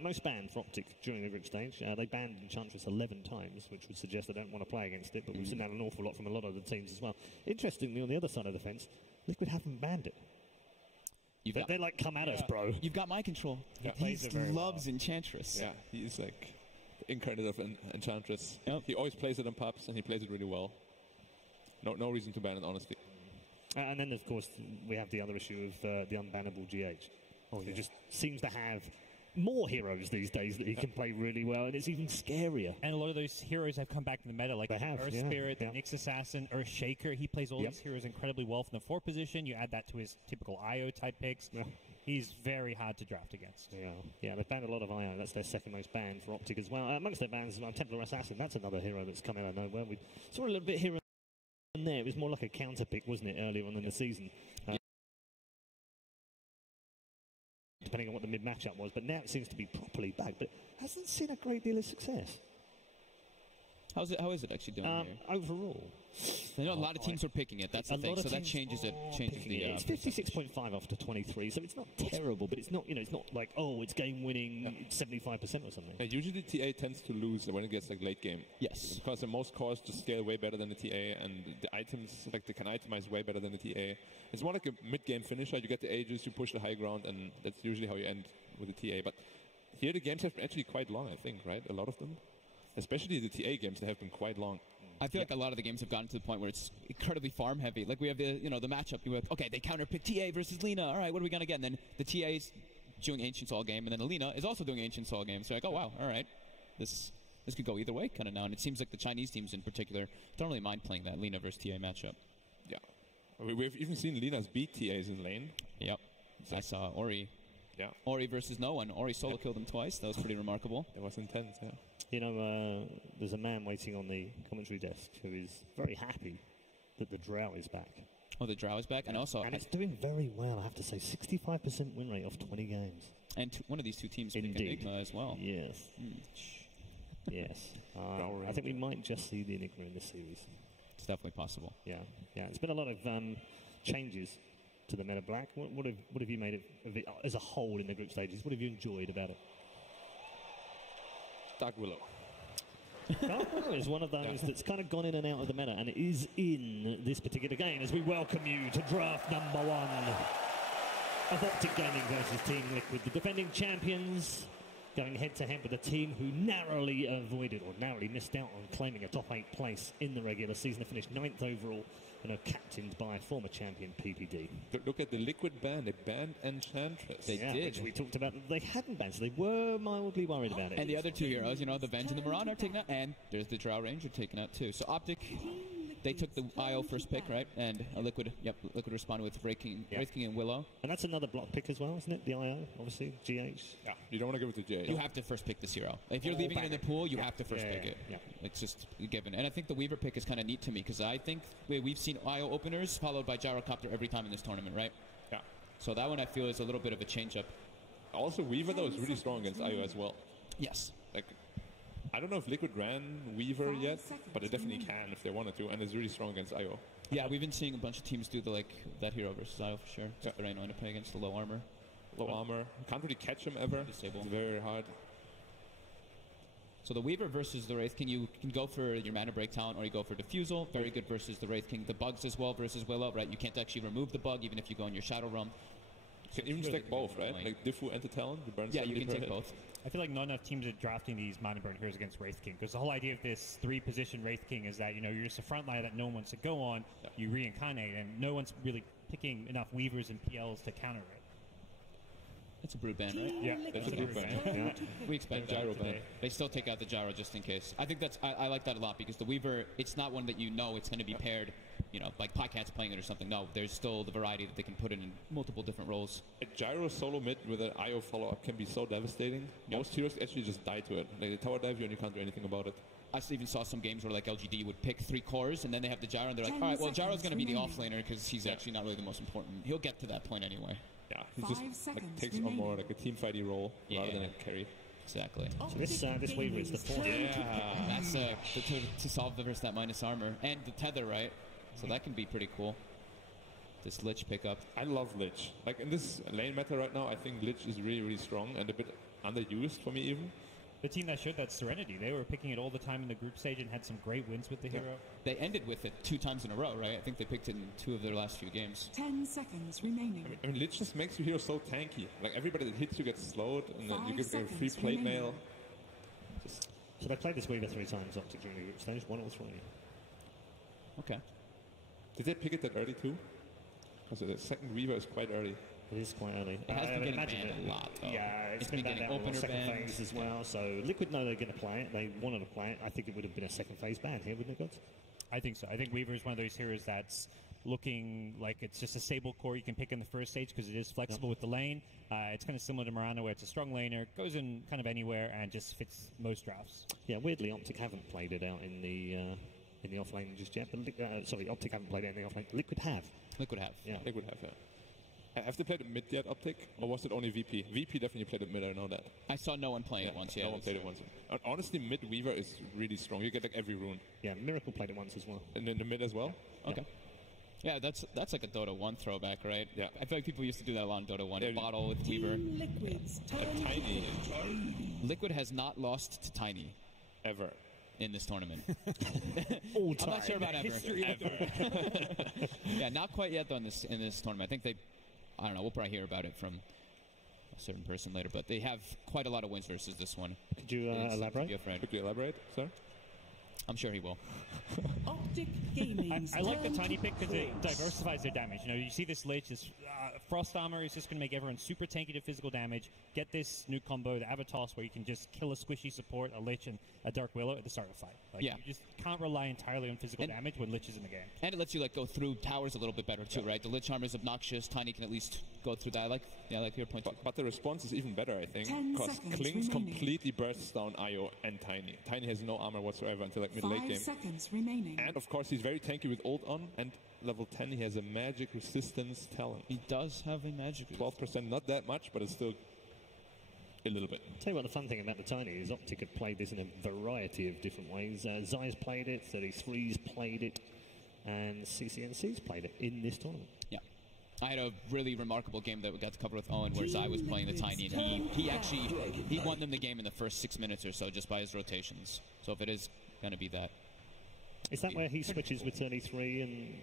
Most banned for Optic during the group stage. They banned Enchantress 11 times, which would suggest they don't want to play against it, but we've seen that an awful lot from a lot of the teams as well. Interestingly, on the other side of the fence, Liquid haven't banned it. They're like, come at us, bro. You've got my control. Yeah. He loves Enchantress. Yeah, he's like the incarnate of Enchantress. Yep. He always plays it in pubs, and he plays it really well. No reason to ban it, honestly. And then, of course, we have the other issue of the unbannable GH. He just seems to have more heroes these days that he can play really well, and it's even scarier. And a lot of those heroes have come back to the meta, like Earth Spirit, the Nyx Assassin, Earth Shaker. He plays all these heroes incredibly well from the 4 position. You add that to his typical IO type picks. He's very hard to draft against. Yeah, they've banned a lot of IO. That's their second most banned for Optic as well. Amongst their bans, Templar Assassin, that's another hero that's come out of nowhere. We saw a little bit here and there. It was more like a counter pick, wasn't it, earlier on in the season? Depending on what the mid-matchup was, but now it seems to be properly back, but hasn't seen a great deal of success. How is it actually doing here? Overall, I know a lot of teams are picking it. That's the thing. So that changes it. It's 56.5 after 23, so it's not terrible, but it's not. It's not like it's game winning 75% or something. Usually the TA tends to lose when it gets like late game. Yes, because the most cores just scale way better than the TA, and the items they can itemize way better than the TA. It's more like a mid-game finisher. You get the ages, you push the high ground, and that's usually how you end with the TA. But here the games have been actually quite long, I think, right? A lot of them. Especially the TA games, they have been quite long. I feel like a lot of the games have gotten to the point where it's incredibly farm heavy. Like we have the matchup. You have, okay, they counterpick TA versus Lina. All right, what are we gonna get? And then the TA is doing Ancients all game, and then Alina is also doing Ancients all game. So like, oh wow, all right, this could go either way kind of now. And it seems like the Chinese teams in particular don't really mind playing that Lina versus TA matchup. Yeah, we've even seen Lina's beat TAs in lane. Yep, I saw Ori. Yeah, Ori versus no one. Ori solo killed him twice. That was pretty remarkable. It was intense. Yeah. There's a man waiting on the commentary desk who is very happy that the Drow is back. Oh, the Drow is back, and also it's doing very well. I have to say, 65% win rate off 20 games. And one of these two teams pick Enigma as well. Yes. Yes. I think we might just see the Enigma in this series. It's definitely possible. Yeah. It's been a lot of changes to the meta black. What have you made of it as a whole in the group stages? What have you enjoyed about it? Dark Willow. Dark Willow is one of those that's kind of gone in and out of the meta, and it is in this particular game as we welcome you to draft number 1 of Optic Gaming versus Team Liquid, the defending champions, going head-to-head with a team who narrowly avoided or narrowly missed out on claiming a top 8 place in the regular season. They finished 9th overall and are captained by former champion PPD. But look at the Liquid ban. They banned Enchantress. They did. Which we talked about. They hadn't banned, so they were mildly worried about it. And the other two heroes, the Venge and the Marauder are taken out, and there's the Drow Ranger taken out too. So Optic, they took the IO first pick, right? And Liquid responded with Wraith King and Willow. And that's another block pick as well, isn't it? The IO, obviously, GH. Yeah, you don't want to give it to GH. You have to first pick this hero. If you're leaving it in the pool, you have to first pick it. Yeah. It's just a given. And I think the Weaver pick is kind of neat to me, because I think we've seen IO openers followed by Gyrocopter every time in this tournament, right? Yeah. So that one I feel is a little bit of a change-up. Also, Weaver, though, is really strong against IO as well. Yes. Like, I don't know if Liquid ran Weaver yet, but they definitely can if they wanted to, and it's really strong against IO. Yeah, we've been seeing a bunch of teams do that hero versus IO for sure. It's very annoying to play against the low armor. Low armor. Can't really catch him ever. Disable. It's very hard. So the Weaver versus the Wraith King, you can go for your mana break talent or you go for Diffusal. Very good versus the Wraith King. The bugs as well versus Willow, right? You can't actually remove the bug even if you go in your Shadow Realm. You can even stack both, right? Like Diffu and the talent. Yeah, you can take both. I feel like not enough teams are drafting these mana burn heroes against Wraith King, because the whole idea of this 3-position Wraith King is that, you're just a frontliner that no one wants to go on, you reincarnate, and no one's really picking enough Weavers and PLs to counter it. It's a brute ban, right? Yeah, it's a brute ban. We expect gyro ban. They still take out the gyro just in case. I think I like that a lot, because the Weaver, it's not one that it's going to be paired, like Pycat's playing it or something. No, there's still the variety that they can put in multiple different roles. A gyro solo mid with an IO follow-up can be so devastating. Most heroes actually just die to it. Like, they tower dive you and you can't do anything about it. I even saw some games where LGD would pick 3 cores and then they have the gyro and they're like, all right, well, gyro's going to be the offlaner because he's actually not really the most important. He'll get to that point anyway. Yeah, he just takes on more like a team fighty role rather than a carry. Exactly. So this Weaver is the 4th. Yeah, that's to solve the versus that minus armor. And the tether, right? So that can be pretty cool. This Lich pickup. I love Lich. Like, in this lane meta right now, I think Lich is really, really strong and a bit underused for me even. The team that showed that Serenity, they were picking it all the time in the group stage and had some great wins with the hero. They ended with it 2 times in a row, right? I think they picked it in 2 of their last few games. 10 seconds remaining. I mean Lich just makes your hero so tanky. Like, everybody that hits you gets slowed, and then you get a free plate mail. So they played this Weaver 3 times Optic during the group stage, 1 or 3. Okay. Did they pick it that early too? Because the second Weaver is quite early. It is quite early. It has been getting banned a lot, though. Yeah, it's been banned out in the second phase as well. So Liquid know they're going to play it. They wanted to play it. I think it would have been a second phase ban here, wouldn't it, Gods? I think so. I think Weaver is one of those heroes that's looking like it's just a stable core you can pick in the first stage because it is flexible with the lane. It's kind of similar to Miranda where it's a strong laner, goes in kind of anywhere and just fits most drafts. Yeah, weirdly, Optic haven't played it out in the offlane just yet. But sorry, Optic haven't played it in the offlane. Liquid have. Liquid have. Yeah, Liquid have. Yeah. Have they played it mid yet, Optic? Or was it only VP? VP definitely played it mid, I know that. I saw no one playing it once, yeah. No one played it once. Honestly, mid Weaver is really strong. You get like every rune. Yeah, Miracle played it once as well. And in the mid as well? Okay. Yeah, that's like a Dota 1 throwback, right? Yeah. I feel like people used to do that a lot in Dota 1. Bottle with Weaver. Tiny. Liquid has not lost to Tiny. Ever. In this tournament. All time. I'm not sure about ever. Yeah, not quite yet though in this tournament. I think I don't know, we'll probably hear about it from a certain person later, but they have quite a lot of wins versus this one. Could you elaborate? Could you elaborate, sir? I'm sure he will. Optic Gaming. I like the tiny pick because it diversifies their damage. You see this Lich, this Frost Armor is just going to make everyone super tanky to physical damage. Get this new combo, the Avatos, where you can just kill a squishy support, a Lich, and a Dark Willow at the start of the fight. You just can't rely entirely on physical damage when Lich is in the game. And it lets you go through towers a little bit better too, right? The Lich armor is obnoxious. Tiny can at least go through that. I like your point. But the response is even better, I think, because Kling's completely bursts down IO and Tiny. Tiny has no armor whatsoever until like mid-late 5 game. seconds remaining. And of course, he's very tanky with ult on, and level 10, he has a magic resistance talent. He does have a magic 12%, not that much, but it's still a little bit. Tell you what, the fun thing about the Tiny is Optic have played this in a variety of different ways. Zai's played it, 33's played it, and CCNC's played it in this tournament. Yeah. I had a really remarkable game that we got to cover with Owen where Zai was playing the Tiny, and he won them the game in the first 6 minutes or so just by his rotations. So if it is going to be that. Is that where he switches with 33 and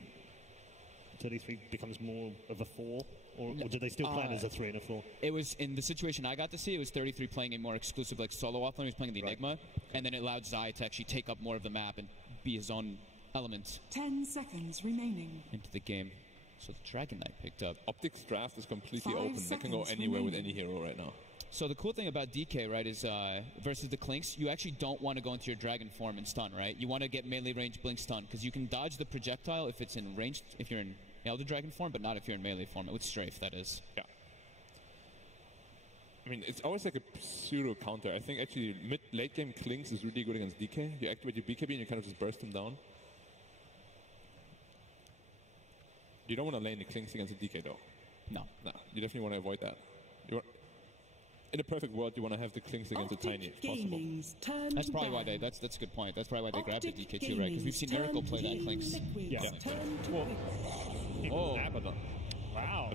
33 becomes more of a 4? Or do they still play it as a 3 and a 4? It was, in the situation I got to see, it was 33 playing a more exclusive like solo offlane. He was playing the Enigma, and then it allowed Zai to actually take up more of the map and be his own element 10 seconds remaining. into the game. So the Dragon Knight picked up. Optic's draft is completely 5 open. They can go seconds anywhere with remaining. any hero right now. So the cool thing about DK, right, is versus the Clinks, you actually don't want to go into your Dragon form and stun, right? You want to get melee range blink stun, because you can dodge the projectile if it's in range, if you're in Elder Dragon form, but not if you're in melee form, with strafe, that is. Yeah. I mean, it's always like a pseudo counter. I think actually late game Clinks is really good against DK. You activate your BKB and you kind of just burst him down. You don't want to lane the Clinks against the DK though. No. No, you definitely want to avoid that. In a perfect world, you want to have the Clinks against the Tiny if possible. That's probably why they, that's a good point. That's probably why they grabbed the DK too, right? Because we've seen Miracle play that Clinks. Yeah. Oh. Abaddon. Wow.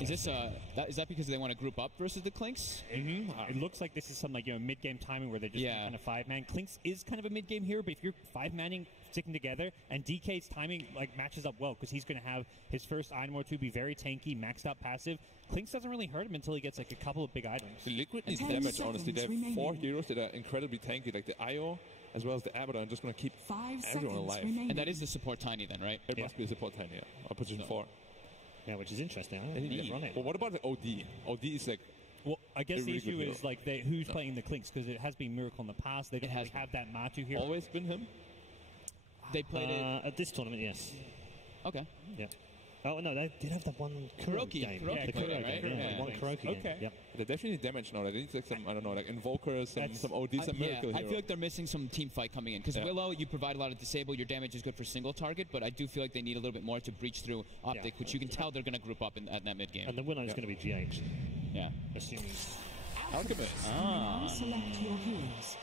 Is this is that because they want to group up versus the Clinks? It looks like this is some like mid-game timing where they're just kind of 5-man. Clinks is kind of a mid-game hero, but if you're 5-manning sticking together, and DK's timing like matches up well because he's going to have his first item or two be very tanky, maxed out passive. Clinks doesn't really hurt him until he gets like a couple of big items. The Liquid needs damage, honestly. They have 4 heroes that are incredibly tanky, like the IO as well as the Abaddon, just going to keep everyone alive. And that is the support Tiny then, right? It must be a support Tiny, yeah. Or position 4. Yeah, which is interesting. I They need need to run it. Well, what about the OD? OD is like... Well, I guess the really issue good is hero. like who's playing the Clinks, because it has been Miracle in the past. They don't really have that Matu hero. Always been him? They played it... At this tournament, yes. Okay. Yeah. Oh, no, they did have that one Kuroki game. Kuroki The played Kuroki it, right? game. Yeah. One Kuroki game. Okay. Yep. They definitely need damage now. They need like some, I don't know, like Invokers, some OD, some Miracle I hero. feel like they're missing some team fight coming in. Because Willow, you provide a lot of disable, your damage is good for single target, but I do feel like they need a little bit more to breach through Optic, which you can tell they're going to group up at that mid-game. And the winner is going to be GH. Yeah. Assuming... Alchemist. Select your heroes.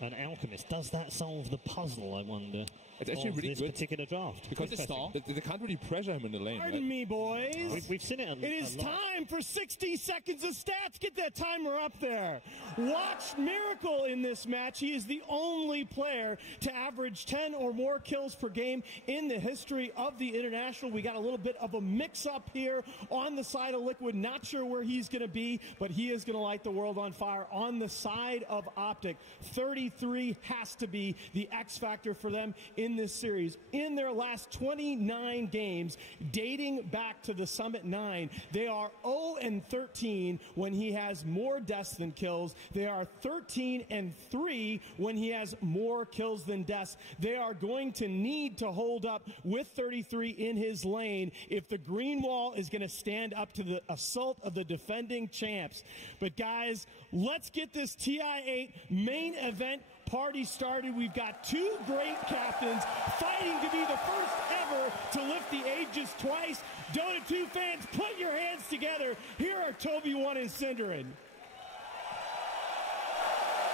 An Alchemist. Does that solve the puzzle, I wonder? It's actually of really this good particular draft. because they can't really pressure him in the lane. Pardon me, boys. We've seen it. It is time for 60 seconds of stats. Get that timer up there. Watch Miracle in this match. He is the only player to average 10 or more kills per game in the history of the International. We got a little bit of a mix-up here on the side of Liquid. Not sure where he's going to be, but he is going to light the world on fire. On the side of Optic, 33 has to be the X factor for them in this series. In their last 29 games, dating back to the Summit 9, they are 0-13 when he has more deaths than kills. They are 13-3 when he has more kills than deaths. They are going to need to hold up with 33 in his lane if the green wall is going to stand up to the assault of the defending champs. But guys, let's get this TI8 main event party started. We've got 2 great captains fighting to be the first ever to lift the Aegis twice. Dota 2 fans, put your hands together. Here are Toby 1 and Cinderin.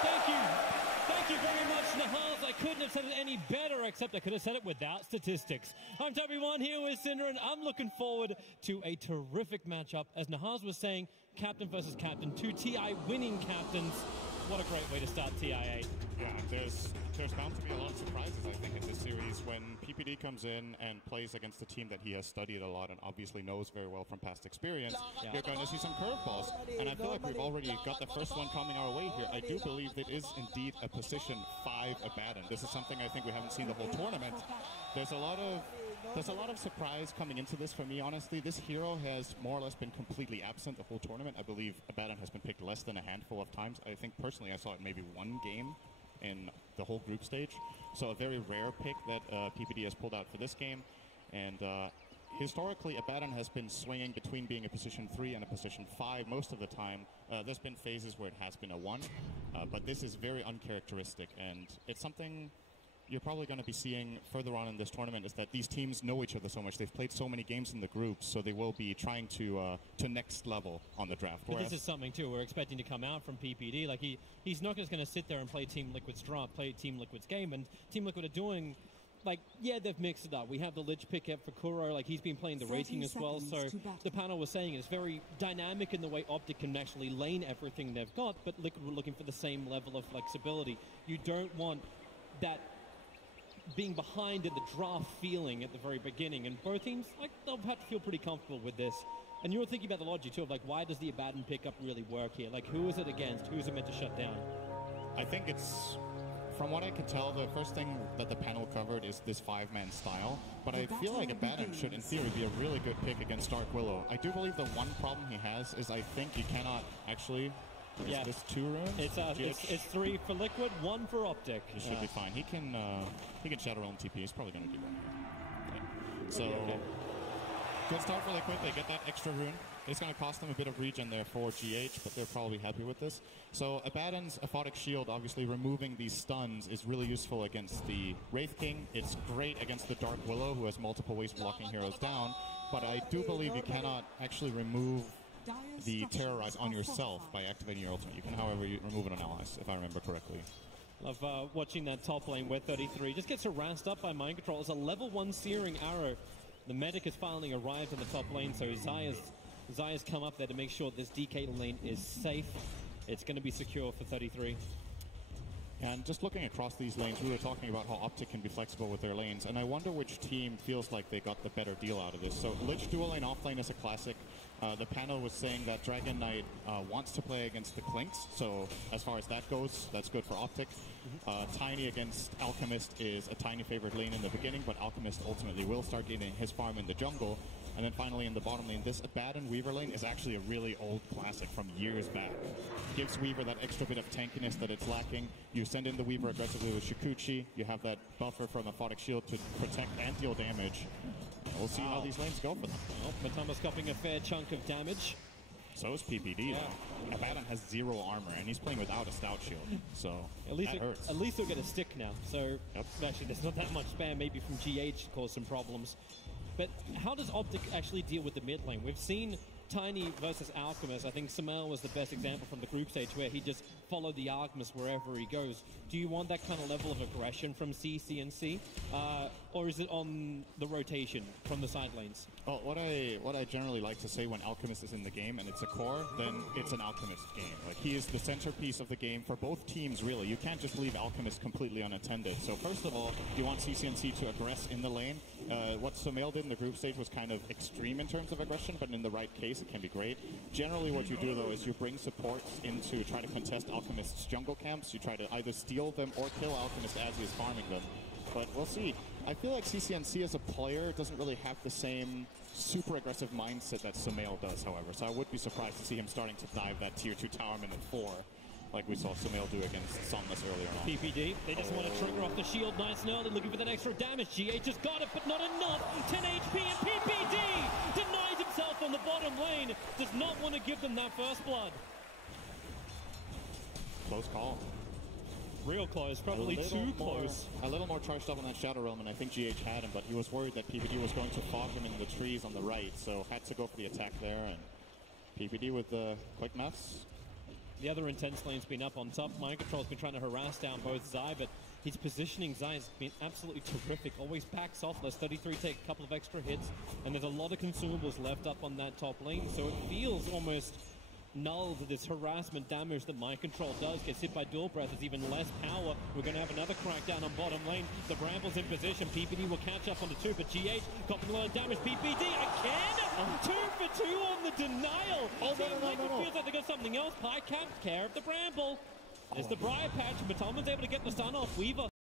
Thank you. Thank you very much, Nahaz. I couldn't have said it any better, except I could have said it without statistics. I'm Toby 1 here with Cinderin. I'm looking forward to a terrific matchup. As Nahaz was saying, captain versus captain, 2 TI winning captains. What a great way to start TI8. Yeah, there's bound to be a lot of surprises, I think, in this series. When PPD comes in and plays against a team that he has studied a lot and obviously knows very well from past experience, you're going to see some curveballs. And I feel like we've already got the first one coming our way here. I do believe it is indeed a position 5 Abaddon. This is something I think we haven't seen the whole tournament. There's a lot of surprise coming into this for me, honestly. This hero has more or less been completely absent the whole tournament. I believe Abaddon has been picked less than a handful of times. I think personally I saw it maybe 1 game in the whole group stage. So a very rare pick that PPD has pulled out for this game. And historically, Abaddon has been swinging between being a position 3 and a position 5 most of the time. There's been phases where it has been a 1, but this is very uncharacteristic, and it's something you're probably going to be seeing further on in this tournament is that these teams know each other so much. They've played so many games in the groups, so they will be trying to next level on the draft. But this is something, too, we're expecting to come out from PPD. Like, he's not just going to sit there and play Team Liquid's draft, play Team Liquid's game, and Team Liquid are doing... Like, yeah, they've mixed it up. We have the Lich pickup for Kuro. Like, he's been playing the rating as well. So the panel was saying it's very dynamic in the way Optic can actually lane everything they've got, but Liquid were looking for the same level of flexibility. You don't want that being behind in the draft feeling at the very beginning. And both teams, like, they'll have to feel pretty comfortable with this. And you were thinking about the logic, too, of, like, why does the Abaddon pickup really work here? Like, who is it against? Who is it meant to shut down? I think it's... From what I can tell, the first thing that the panel covered is this 5-man style, but I feel like Abaddon should, in theory, be a really good pick against Dark Willow. I do believe the one problem he has is I think he cannot actually... Is this 2 runes? It's 3 for Liquid, 1 for Optic. He should be fine. He can Shadow Realm TP. He's probably going to do that. Okay. So, good start for Liquid. They get that extra rune. It's going to cost them a bit of regen there for GH, but they're probably happy with this. So Abaddon's Aphotic Shield, obviously removing these stuns, is really useful against the Wraith King. It's great against the Dark Willow, who has multiple ways of locking heroes down. But I do believe you cannot actually remove the Terrorize on yourself by activating your ultimate. You can, however, remove it on allies, if I remember correctly. Love watching that top lane where 33 just gets harassed up by Mind Control. It's a level 1 Searing Arrow. The medic has finally arrived in the top lane, so Zaya's come up there to make sure this DK lane is safe. It's going to be secure for 33. And just looking across these lanes, we were talking about how Optic can be flexible with their lanes, and I wonder which team feels like they got the better deal out of this. So Lich dual lane offlane is a classic. The panel was saying that Dragon Knight wants to play against the Clinks, so as far as that goes, that's good for Optic. Tiny against Alchemist is a Tiny favorite lane in the beginning, but Alchemist ultimately will start getting his farm in the jungle. And then finally in the bottom lane, this Abaddon Weaver lane is actually a really old classic from years back. Gives Weaver that extra bit of tankiness that it's lacking. You send in the Weaver aggressively with Shikuchi. You have that buffer from Aphotic Shield to protect and deal damage. We'll see how these lanes go for them. Well, Matama's copying a fair chunk of damage. So is PPD, though. Abaddon has 0 armor, and he's playing without a Stout Shield, so at least that hurts. At least he'll get a stick now, so actually there's not that much spam maybe from GH to cause some problems. But how does Optic actually deal with the mid lane? We've seen Tiny versus Alchemist. I think Samel was the best example from the group stage where he just followed the Alchemist wherever he goes. Do you want that kind of level of aggression from CCNC? Or is it on the rotation from the side lanes? Well, what I generally like to say when Alchemist is in the game and it's a core, then it's an Alchemist game. Like, he is the centerpiece of the game for both teams, really. You can't just leave Alchemist completely unattended. So first of all, you want CCNC to aggress in the lane. What Sumail did in the group stage was kind of extreme in terms of aggression, but in the right case, it can be great. Generally, what you do, though, is you bring supports in to try to contest Alchemist's jungle camps. You try to either steal them or kill Alchemist as he is farming them. But we'll see. I feel like CCNC as a player doesn't really have the same super aggressive mindset that Sumail does, however. So I would be surprised to see him starting to dive that tier 2 towerman at 4, like we saw Sumail do against Sunless earlier on. PPD, they just want to trigger off the shield nice and early, looking for that extra damage. GH has got it, but not enough. 10 HP, and PPD denies himself on the bottom lane. Does not want to give them that first blood. Close call. Real close, probably too close. A little more charged up on that Shadow Realm, and I think GH had him, but he was worried that PPD was going to fog him in the trees on the right, so had to go for the attack there, and PPD with the quick maths. The other intense lane's been up on top. Mind Control's been trying to harass down both Zai, but his positioning, Zai, has been absolutely terrific. Always backs off, lets 33 take a couple of extra hits, and there's a lot of consumables left up on that top lane, so it feels almost null to this harassment damage that Mind Control does. Gets hit by Dual Breath, there's even less power. We're going to have another crackdown on bottom lane. The Bramble's in position. PPD will catch up on the 2, but GH copying a lot of damage. PPD again! 2 for 2 on the denial. Oh, Team Liquid feels like they got something else. Pie can't care of the Bramble. There's the Briar Patch, but Tomlin's able to get the stun off. Weaver